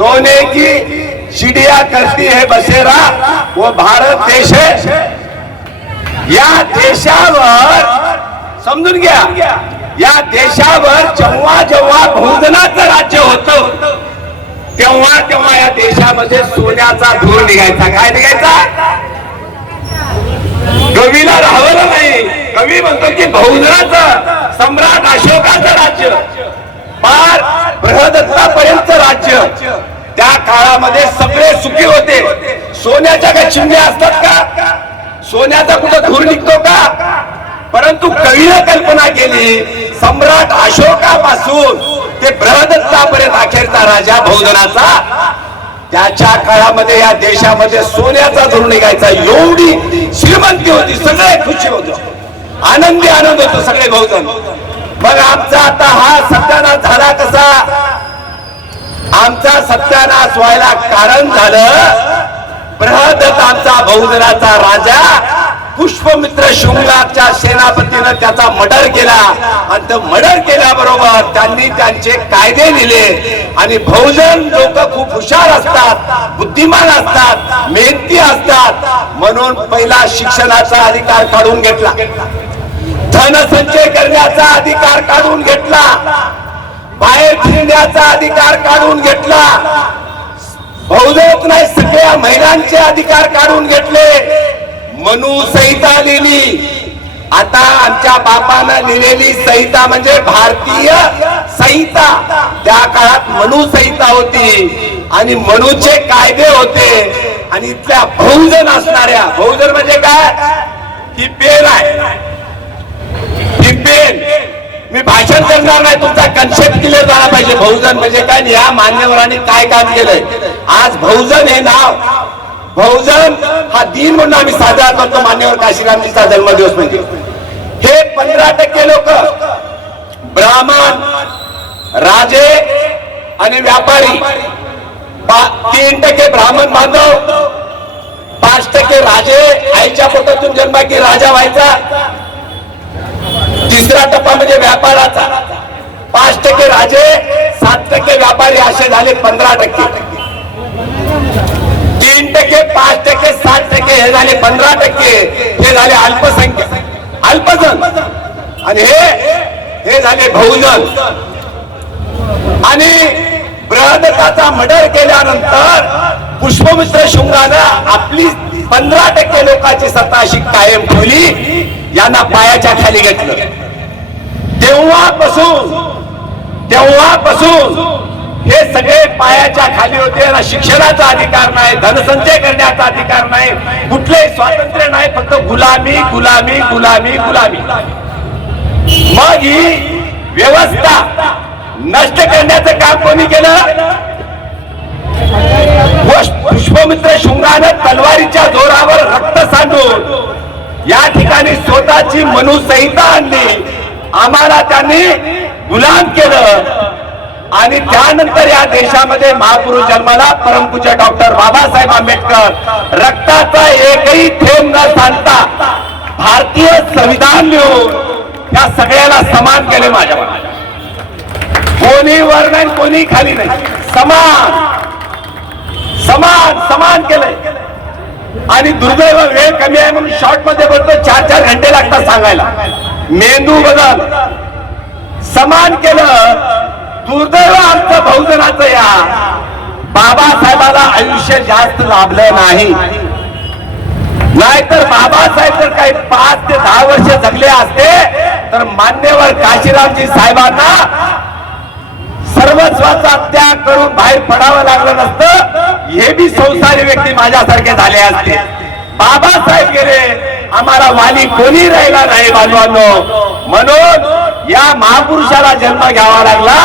सोने की चिड़िया करती है बसेरा वो भारत देश है। या देशावर समजून घ्या या देशावर जेव्हा जेव्हा बहुजनाचं राज्य होत तेव्हा तेव्हा या देशामध्ये सोन्याचा धूर निघायचा. काय निघायचा? कवीला राहवलं नाही. कवी म्हणतो की बहुजनाचं सम्राट अशोकाचं राज्य पार बृहदत्तापर्यंत राज्य. त्या काळामध्ये सगळे सुखी होते. सोन्याच्या काही चिमण्या असतात का? सोन्याचा कुठं धूर निघतो का? परंतु कवीनं कल्पना केली सम्राट अशोकापासून ते बृहदत्तापर्यंत अखेरचा राजा भोजनाचा त्याच्या काळामध्ये या देशामध्ये सोन्याचा धूर निघायचा. एवढी श्रीमंती होती सगळे खुशी होतो. आनंदी आनंद होतो सगळे बहुजन. मग आमचा आता हा आमचा सत्यानाश व्हायला कारण झालं. बृहदत आमचा बहुजनाचा राजा. पुष्पमित्र शृंगाच्या सेनापतीनं त्याचा मर्डर केला. आणि तो मर्डर केल्याबरोबर त्यांनी त्यांचे कायदे लिहिले. आणि बहुजन लोक खूप हुशार असतात बुद्धिमान असतात मेहनती असतात. म्हणून पहिला शिक्षणाचा अधिकार काढून घेतला. धनसंचय करण्याचा अधिकार काढून घेतला. बाहेर फिरण्याचा अधिकार काढून घेतला. बहुजत नाही सगळ्या महिलांचे अधिकार काढून घेतले. मनु संहिता लिहिली. आता आमच्या बापानं लिहिलेली संहिता म्हणजे भारतीय संहिता. त्या काळात मनु संहिता होती आणि मनुचे कायदे होते. आणि इथल्या बहुजन असणाऱ्या बहुजन म्हणजे काय? ही पेन आहे. ही पेन. मी भाषण करणार नाही तुमचा कन्सेप्ट क्लिअर झाला पाहिजे. बहुजन म्हणजे काय? या मान्यवरांनी काय काम केलंय? आज बहुजन हे नाव बहुजन हा दिन म्हणून आम्ही साजरा करतो. मान्यवर काशीरामजीचा जन्मदिवस म्हणजे. हे पंधरा टक्के लोक ब्राह्मण राजे आणि व्यापारी पा- तीन टक्के ब्राह्मण बांधव पाच टक्के राजे आईच्या पोटातून जन्मा की राजा व्हायचा. तिसरा टप्पा म्हणजे व्यापाराचा. पाच टक्के राजे सात टक्के व्यापारी असे झाले पंधरा टक्के. तीन टक्के पाच टक्के सात टक्के हे झाले पंधरा टक्के. हे झाले अल्पसंख्य अल्पजन. आणि हे हे झाले बहुजन. आणि बृहदत्ताचा मर्डर केल्यानंतर पुष्पमित्र शुंगानं आपली पंधरा टक्के लोकांची सत्ता अशी कायम ठेवली यांना पायाच्या खाली घेतलं. तेव्हापासून तेव्हापासून हे सगळे पायाच्या खाली होते ना शिक्षणाचा अधिकार नाही धनसंचय करण्याचा अधिकार नाही कुठलेही स्वातंत्र्य नाही फक्त गुलामी गुलामी गुलामी गुलामी. मग ही व्यवस्था नष्ट करण्याचं काम कोणी केलं? पुष्पमित्र शुंगानं तलवारीच्या जोरावर रक्त सांडून या ठिकाणी स्वतःची मनुसंहिता आणली. आम्हाला त्यांनी गुलाम केलं. आणि त्यानंतर या देशामध्ये महापुरुष जन्माला परमपूज्य डॉक्टर बाबासाहेब आंबेडकर. रक्ताचा एकही थेंब न सांगता भारतीय संविधान लिहून या सगळ्याला समान केले माझ्या कोणी वर नाही कोणी खाली नाही. समान. समान समान केलंय. आणि दुर्दैव वेळ कमी आहे म्हणून शॉर्टमध्ये बोलतो चार चार घंटे लागतात सांगायला. मेंदू बदल. समान केलं. दुर्दैव आमचं बहुजनाचं या. बाबासाहेबाला आयुष्य जास्त लाभलं नाही. नाहीतर बाबासाहेब जर काही पाच ते दहा वर्ष जगले असते तर मान्यवर काशीरामजी साहेबांना सर्वस्वाचा त्याग करून बाहेर पडावं लागलं नसतं. हे बी संसारी व्यक्ती माझ्यासारखे झाले असते. बाबासाहेब गेले. आम्हाला वाली कोणी राहिला नाही बांधवांनो? म्हणून या महापुरुषाला जन्म घ्यावा लागला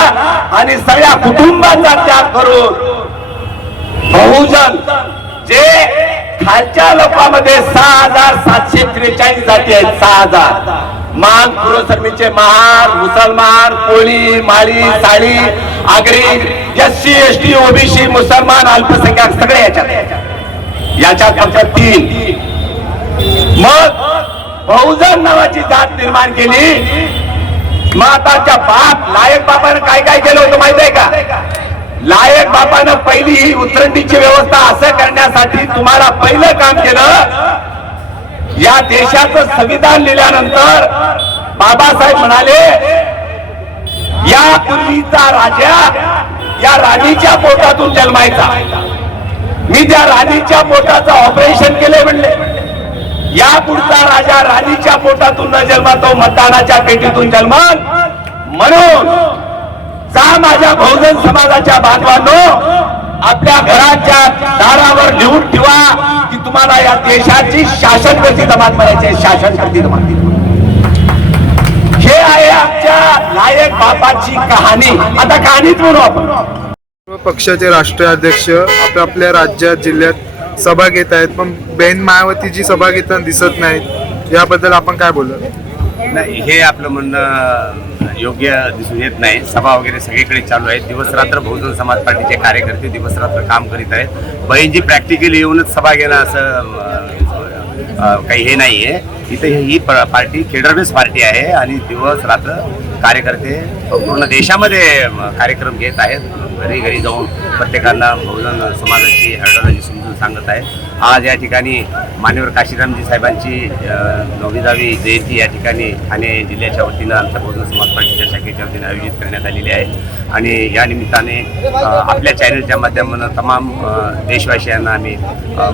आणि सगळ्या कुटुंबाचा त्याग करून बहुजन जे खालच्या लोकांमध्ये सहा हजार सातशे त्रेचाळीस जाती आहेत सहा हजार. मान पुरोसर्मीचे महार मुसलमान कोळी माळी साळी Agri S C S T OBC मुसलमान अल्पसंख्याक सगळे याच्यात. याच्यात फक्त तीन. मग बहुजन नावाची जात निर्माण केली. माताच्या बाप लायक बापानं काय काय केलं होतं माहीत आहे का? लायक बापानं पहिली ही उतरंडीची व्यवस्था असं करण्यासाठी तुम्हाला पहिलं काम केलं. या देशाचं संविधान लिहिल्यानंतर बाबासाहेब म्हणाले या पूर्वीचा राजा या राणीच्या पोटातून जन्मायचा. मी त्या राणीच्या पोटाचं ऑपरेशन केले म्हणले. या पुढचा राजा राणीच्या पोटातून न जन्मातो मतदानाच्या पेटीतून जन्मन. म्हणून जा माझ्या बहुजन समाजाच्या बांधवांनो आपल्या घराच्या दारावर लिहून ठेवा की तुम्हाला या देशाची शासन कशी जमात म्हणायची शासन कशी जमात. हे आहे आमच्या लायक बापाची कहाणी. आता कहाणीच म्हणू आपण. पक्षाचे राष्ट्रीय अध्यक्ष आपल्या राज्यात जिल्ह्यात सभा घेत आहेत पण बेन मायावतीची सभा घेताना दिसत नाहीत याबद्दल आपण काय बोलत नाही हे आपलं म्हणणं योग्य दिसून येत नाही. सभा वगैरे सगळीकडे चालू आहेत. दिवस रात्र बहुजन समाज पार्टीचे कार्यकर्ते दिवस रात्र काम करीत आहेत. बहीणजी प्रॅक्टिकली येऊनच सभा घेणं असं काही हे नाही आहे इथे ही प- पार्टी केडरबेस पार्टी आहे आणि दिवस रात्र कार्यकर्ते पूर्ण देशामध्ये कार्यक्रम घेत आहेत. घरी घरी जाऊन प्रत्येकांना बहुजन समाजाची आयडिओलॉजी म्हणून सांगत आहे. आज या ठिकाणी मान्यवर काशीरामजी साहेबांची अ, जयंती या ठिकाणी ठाणे जिल्ह्याच्या वतीनं आमच्या बहुजन समाज पार्टीच्या शाखेच्या वतीनं आयोजित करण्यात आलेली आहे. आणि या निमित्ताने आपल्या चॅनलच्या माध्यमानं तमाम देशवासियांना आम्ही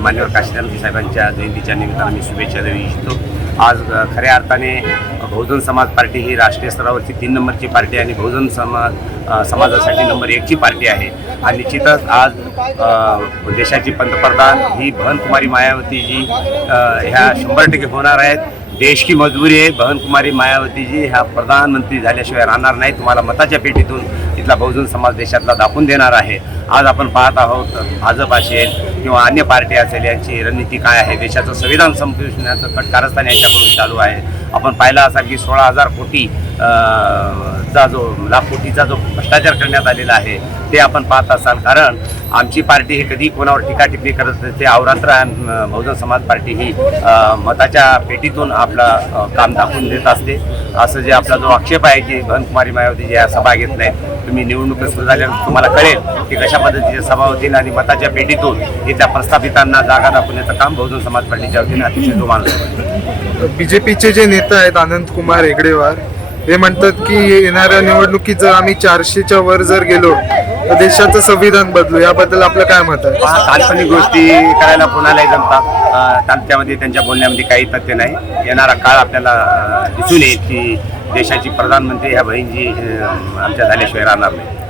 मान्यवर काशीरामजी साहेबांच्या जयंतीच्या निमित्तानं आम्ही शुभेच्छा देऊ इच्छितो. आज खऱ्या अर्थाने बहुजन समाज पार्टी ही राष्ट्रीय स्तरावरची तीन नंबरची पार्टी आणि बहुजन समाज समाजासाठी नंबर एकची पार्टी आहे. आणि निश्चितच आज देशाची पंतप्रधान ही बहन कुमारी मायावती जी ह्या शंभर टक्के होणार आहेत. देश की मजबुरी आहे बहन कुमारी मायावती जी ह्या प्रधानमंत्री झाल्याशिवाय राहणार नाही. तुम्हाला मताच्या पेटीतून तिथला बहुजन समाज देशातला दाखवून देणार आहे. आज आपण पाहत आहोत भाजप असेल किंवा अन्य पार्टी असेल यांची रणनीती काय आहे? देशाचं संविधान संपविण्याचं कट कारस्थान यांच्याकडून चालू आहे. आपण पाहिला असाल की सोळा हजार कोटी चा जो लाख कोटीचा जो भ्रष्टाचार करण्यात आलेला आहे ते आपण पाहत असाल. कारण आमची पार्टी ही कधी कोणावर टीका टिप्पणी करत ते अवरात्र बहुजन समाज पार्टी ही मताच्या पेटीतून आपलं काम दाखवून देत असते. असं जे आपला जो आक्षेप आहे की घनकुमारी मायावती जे या सभा घेत नाही तुम्ही निवडणूक सुरू झाल्यानंतर तुम्हाला कळेल की कशा पद्धतीच्या सभा होतील आणि मताच्या पेटीतून इथल्या प्रस्थापितांना जागा दाखवण्याचं काम बहुजन समाज पार्टीच्या वतीने अतिशय जोमानं बीजेपीचे जे नेता आहेत आनंद कुमार हेगडेवार हे म्हणतात की येणाऱ्या निवडणुकीत जर आम्ही चारशेच्या वर जर गेलो तर देशाचं संविधान बदलू याबद्दल आपलं काय मत आहे? पहा काल्पनिक गोष्टी करायला कोणालाही जमतात अं, त्यांच्यामध्ये त्यांच्या बोलण्यामध्ये काही तथ्य नाही. येणारा काळ आपल्याला अं, दिसून येईल की देशाची प्रधानमंत्री ह्या बहीणजी अं, आमच्या झाल्याशिवाय राहणार नाही.